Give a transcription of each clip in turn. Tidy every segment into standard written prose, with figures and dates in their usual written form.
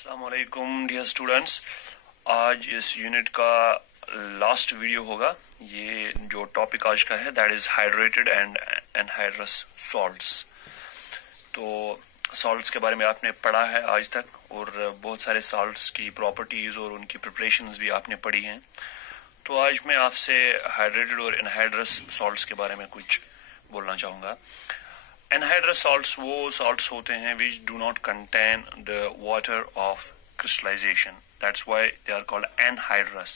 अस्सलाम वालेकुम dear students. आज इस यूनिट का लास्ट वीडियो होगा। ये जो टॉपिक आज का है that is hydrated and anhydrous salts. तो सॉल्ट्स के बारे में आपने पढ़ा है आज तक और बहुत सारे सॉल्ट्स की प्रॉपर्टीज और उनकी प्रिपरेशंस भी आपने पढ़ी हैं। तो आज मैं आपसे हाइड्रेटेड और एनहाइड्रस सॉल्ट्स के बारे में कुछ बोलना चाहूँगा। Anhydrous salts वो salts होते हैं which do not contain the water of crystallization. That's why they are called anhydrous.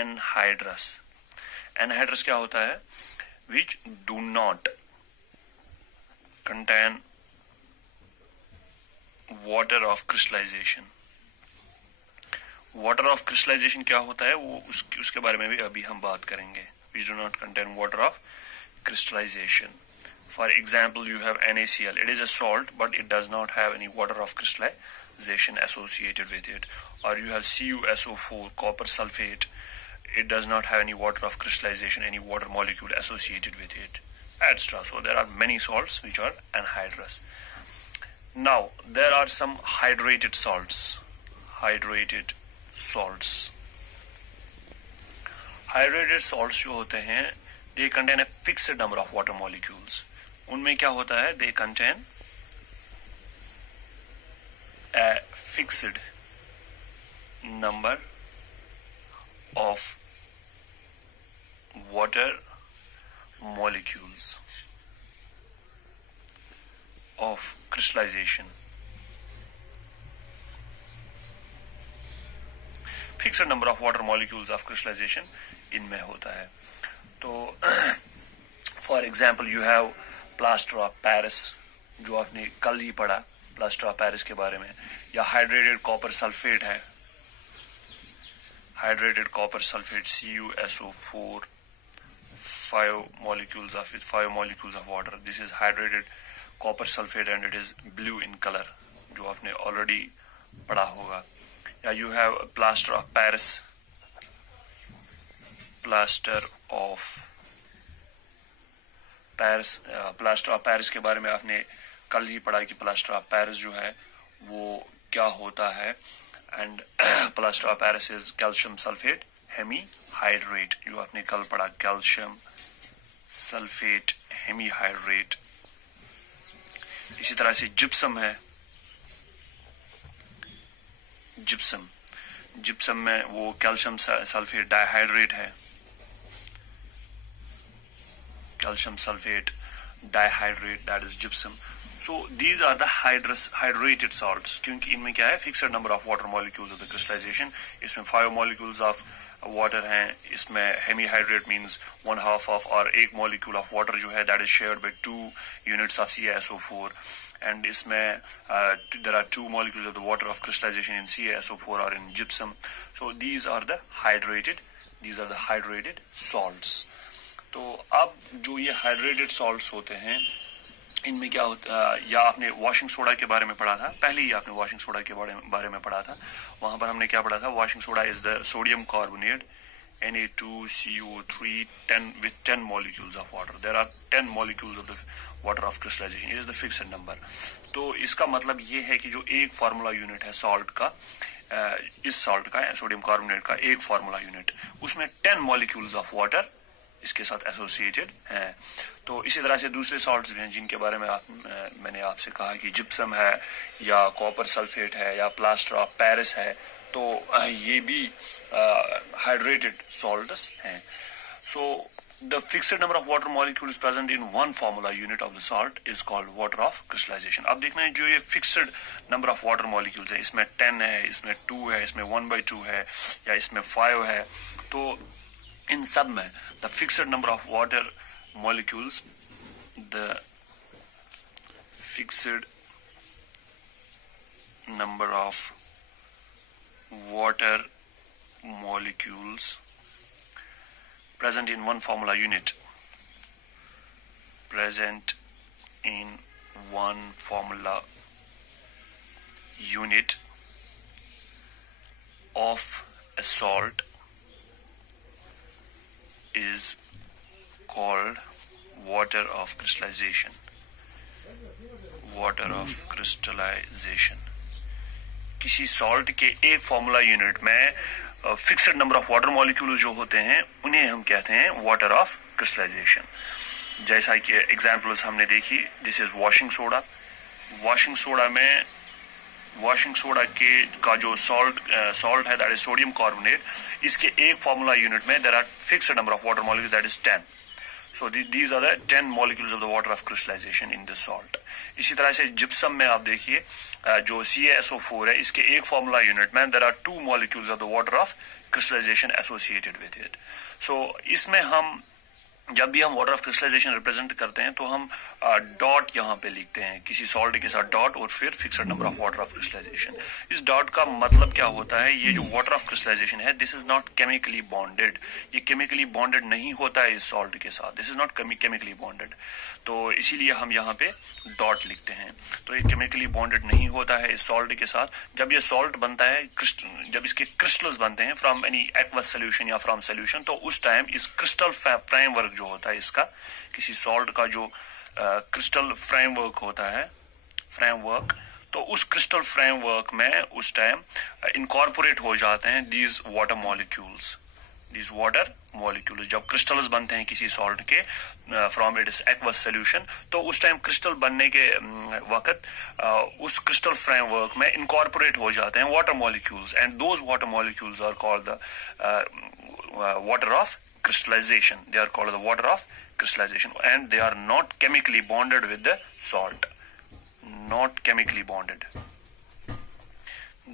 Anhydrous. Anhydrous क्या होता है? Which do not contain water of crystallization. Water of crystallization क्या होता है वो उसके बारे में भी अभी हम बात करेंगे. Which do not contain water of crystallization. For example, you have NaCl. It is a salt, but it does not have any water of crystallization associated with it. Or you have CuSO4, copper sulfate. It does not have any water of crystallization, any water molecule associated with it, etc. So there are many salts which are anhydrous. Now there are some hydrated salts. Hydrated salts. Hydrated salts जो होते हैं they contain a fixed number of water molecules. उनमें क्या होता है? They contain a fixed number of water molecules of crystallization. Fixed number of water molecules of crystallization इनमें होता है। तो for example you have plaster of Paris, जो आपने कल ही पढ़ा प्लास्टर ऑफ पेरिस के बारे में, या हाइड्रेटेड कॉपर सल्फेट है, hydrated copper sulphate CuSO4 5 molecules of water. This is hydrated copper sulfate and it is blue in color, जो आपने ऑलरेडी पढ़ा होगा। या you have plaster of Paris, plaster of Paris के बारे में आपने कल ही पढ़ा कि प्लास्टर ऑफ पेरिस जो है वो क्या होता है। And plaster of Paris is calcium sulphate hemihydrate, जो आपने कल पढ़ा, कैल्शियम सल्फेट हेमीहाइड्रेट। इसी तरह से जिप्सम है, जिप्सम में वो कैल्शियम सल्फेट डाइहाइड्रेट है, calcium sulfate dihydrate, that is gypsum. So these are the hydrated salts, क्योंकि इनमें क्या है, fixed number of water molecules of the crystallization. इसमें 5 molecules of water हैं, इसमें hemihydrate means 1/2 of और 1 molecule of water जो है that is shared by 2 units of CaSO4, and इसमें there are 2 molecules of the water of crystallization in CaSO4 or in gypsum. So these are the hydrated salts. तो अब जो ये hydrated salts होते हैं इनमें क्या होता है, या आपने वॉशिंग सोडा के बारे में पढ़ा था, पहले ही आपने वॉशिंग सोडा के बारे में पढ़ा था। वहां पर हमने क्या पढ़ा था? Washing soda is the sodium carbonate Na2CO3 with 10 molecules of water. There are 10 molecules of the water of crystallization. It is the fixed number. तो इसका मतलब ये है कि जो एक फार्मूला यूनिट है सॉल्ट का, इस सॉल्ट का सोडियम कार्बोनेट का एक फार्मूला यूनिट, उसमें 10 molecules of water इसके साथ एसोसिएटेड है। तो इसी तरह से दूसरे सॉल्ट्स भी हैं जिनके बारे में मैंने आपसे कहा कि जिप्सम है, या कॉपर सल्फेट है, या प्लास्टर ऑफ पेरिस है, तो ये भी हाइड्रेटेड सॉल्ट्स हैं। So the fixed number of water molecules present in one formula unit of the salt is called water of crystallization. अब देखना है जो ये fixed number of water molecules है, इसमें 10 है, इसमें 2 है, इसमें 1/2 है, या इसमें 5 है, तो इन सब में the fixed number of water molecules, the fixed number of water molecules present in one formula unit, of a salt is called water of crystallization. Water of crystallization. किसी सॉल्ट के एक फॉर्मूला यूनिट में fixed number of water molecule जो होते हैं उन्हें हम कहते हैं वाटर ऑफ क्रिस्टलाइजेशन। जैसा कि एग्जांपल्स हमने देखी, this is washing soda. Washing soda में वॉशिंग सोडा के का जो सॉल्ट है दैट इज सोडियम कार्बोनेट, इसके एक फॉर्मूला यूनिट में there are fixed number of water molecule that is 10। So these are the 10 molecules of the water of crystallization in this salt. इसी तरह से जिप्सम में आप देखिए जो CaSO4 है, इसके एक फॉर्मूला यूनिट में there are 2 molecules of the water of crystallization associated with it. So इसमें हम जब भी हम वाटर ऑफ क्रिस्टलाइजेशन रिप्रेजेंट करते हैं तो हम डॉट यहाँ पे लिखते हैं किसी सॉल्ट के साथ डॉट और फिर fixed number of water of crystallization. इस डॉट का मतलब क्या होता है, ये जो वाटर ऑफ क्रिस्टलाइजेशन है this is not chemically bonded, ये केमिकली बॉन्डेड नहीं होता है इस सॉल्ट के साथ, this is not chemically bonded, तो इसीलिए हम यहाँ पे डॉट लिखते हैं। तो ये केमिकली बॉन्डेड नहीं होता है इस सॉल्ट के साथ। जब ये सॉल्ट बनता है, जब इसके क्रिस्टल्स बनते हैं फ्रॉम एनी एक्वस सोल्यूशन या फ्रॉम सोल्यूशन, तो उस टाइम इस क्रिस्टल फ्रेमवर्क जो होता है इसका, किसी सॉल्ट का जो क्रिस्टल फ्रेमवर्क होता है, फ्रेमवर्क, तो उस क्रिस्टल फ्रेमवर्क में उस टाइम इनकॉर्पोरेट हो जाते हैं दीज वाटर मॉलिक्यूल्स। जब क्रिस्टल्स बनते हैं किसी सॉल्ट के फ्रॉम इट्स एक्वस सोल्यूशन, तो उस टाइम क्रिस्टल बनने के वक्त उस क्रिस्टल फ्रेमवर्क में इनकॉर्पोरेट हो जाते हैं water molecules, and those water molecules are called the water of crystallization. They are called the water of crystallization, and they are not chemically bonded with the salt. Not chemically bonded.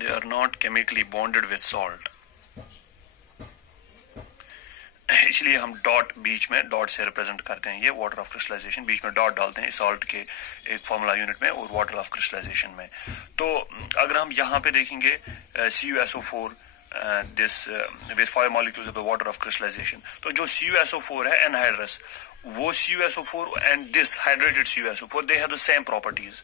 They are not chemically bonded with salt. इसलिए हम dot बीच में dot से represent करते हैं, ये water of crystallisation, बीच में dot डालते हैं सॉल्ट के एक फॉर्मूला यूनिट में और वाटर ऑफ क्रिस्टलाइजेशन में। तो अगर हम यहाँ पे देखेंगे CuSO4 this with 5 molecules of the water of crystallization, तो जो CuSO4 है एनहाइड्रस, वो CuSO4 and this hydrated CuSO4 they have the same properties,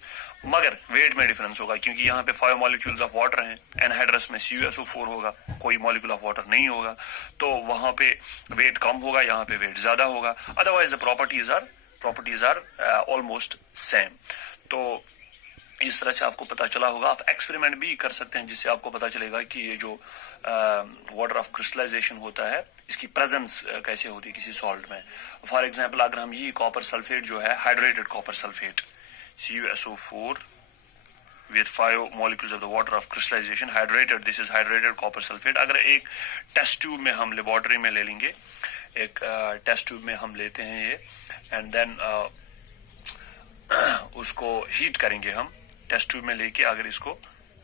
मगर वेट में डिफरेंस होगा क्योंकि यहाँ पे 5 molecules of water हैं, एनहाइड्रस में CuSO4 होगा, कोई molecule of water नहीं होगा, तो वहां पे वेट कम होगा, यहाँ पे वेट ज्यादा होगा, otherwise the properties are almost same। तो इस तरह से आपको पता चला होगा। आप एक्सपेरिमेंट भी कर सकते हैं जिससे आपको पता चलेगा कि ये जो वाटर ऑफ क्रिस्टलाइजेशन होता है इसकी प्रेजेंस कैसे होती है किसी सॉल्ट में। फॉर एग्जांपल अगर हम ये कॉपर सल्फेट जो है, hydrated copper sulphate CuSO4 with 5 molecules of the water of crystallization hydrated, this is hydrated copper sulfate, अगर एक टेस्ट ट्यूब में हम लेबोरेटरी में ले लेंगे, एक टेस्ट ट्यूब में हम लेते हैं ये, एंड देन उसको हीट करेंगे हम, टेस्ट ट्यूब में लेके अगर इसको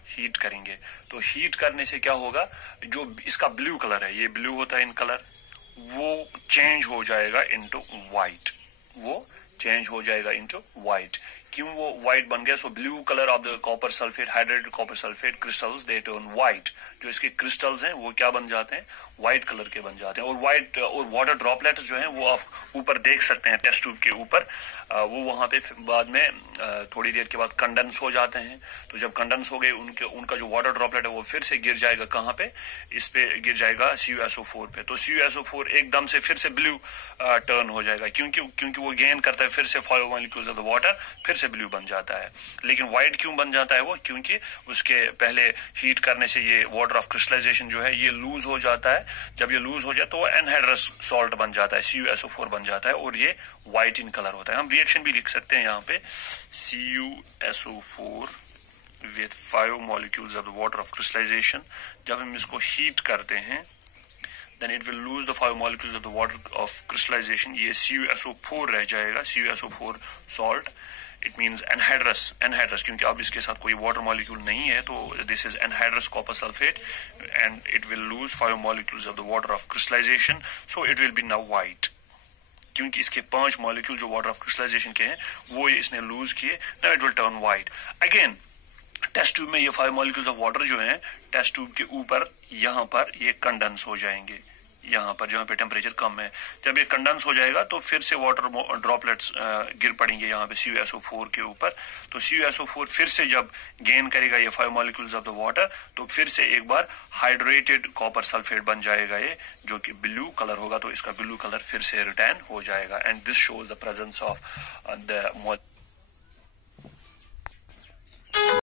हीट करेंगे तो हीट करने से क्या होगा, जो इसका ब्लू कलर है, ये ब्लू होता है इन कलर, वो चेंज हो जाएगा इनटू वाइट, वो चेंज हो जाएगा इनटू वाइट। क्यों वो व्हाइट बन गया? सो blue colour of the copper sulphate, hydrated copper sulphate crystals they turn white, जो इसके क्रिस्टल्स हैं वो क्या बन जाते हैं, व्हाइट कलर के बन जाते हैं। और व्हाइट और वाटर ड्रॉपलेट्स जो हैं वो आप ऊपर देख सकते हैं टेस्ट ट्यूब के ऊपर, वो वहां पे बाद में थोड़ी देर के बाद कंडेंस हो जाते हैं। तो जब कंडेंस हो गए उनका जो वाटर ड्रॉपलेट है वो फिर से गिर जाएगा, कहाँ पे, इस पे गिर जाएगा CuSO4 पे। तो CuSO4 एकदम से फिर से ब्लू टर्न हो जाएगा, क्योंकि वो गेन करता है फिर से 5 molecules ऑफ द वाटर, फिर से ब्लू बन जाता है। लेकिन व्हाइट क्यों बन जाता है वो? क्योंकि उसके पहले हीट करने से ये वाटर ऑफ क्रिस्टलाइजेशन जो है ये लूज हो जाता है। जब ये लूज हो जाए तो एनहाइड्रस सॉल्ट बन जाता है, CuSO4 बन जाता है, और ये व्हाइट इन कलर होता है। हम रिएक्शन भी लिख सकते हैं यहाँ पे, CuSO4 with 5 molecules of the water of crystallization, जब हम इसको हीट करते हैं then it will lose the 5 molecules of the water of crystallization, ये CuSO4 रह जाएगा, CuSO4 salt, it means anhydrous, क्योंकि अब इसके साथ कोई वाटर मॉलिक्यूल नहीं है, तो this is anhydrous copper sulfate and it will lose 5 molecules of the water of crystallization, so it will be now white, क्योंकि इसके 5 मॉलिक्यूल जो वाटर ऑफ क्रिस्टलाइजेशन के हैं वो इसने लूज किए, now it will turn white again। Test tube में ये 5 molecules ऑफ वाटर जो हैं टेस्ट ट्यूब के ऊपर यहाँ पर ये कंडेंस हो जाएंगे, यहाँ पर जहाँ पे टेम्परेचर कम है। जब ये कंडेंस हो जाएगा तो फिर से वाटर ड्रॉपलेट्स गिर पड़ेंगे यहाँ पे CuSO4 के ऊपर। तो CuSO4 फिर से जब गेन करेगा ये 5 molecules ऑफ द वाटर, तो फिर से एक बार हाइड्रेटेड कॉपर सल्फेट बन जाएगा ये, जो कि ब्लू कलर होगा, तो इसका ब्लू कलर फिर से रिटर्न हो जाएगा। And this shows the presence of the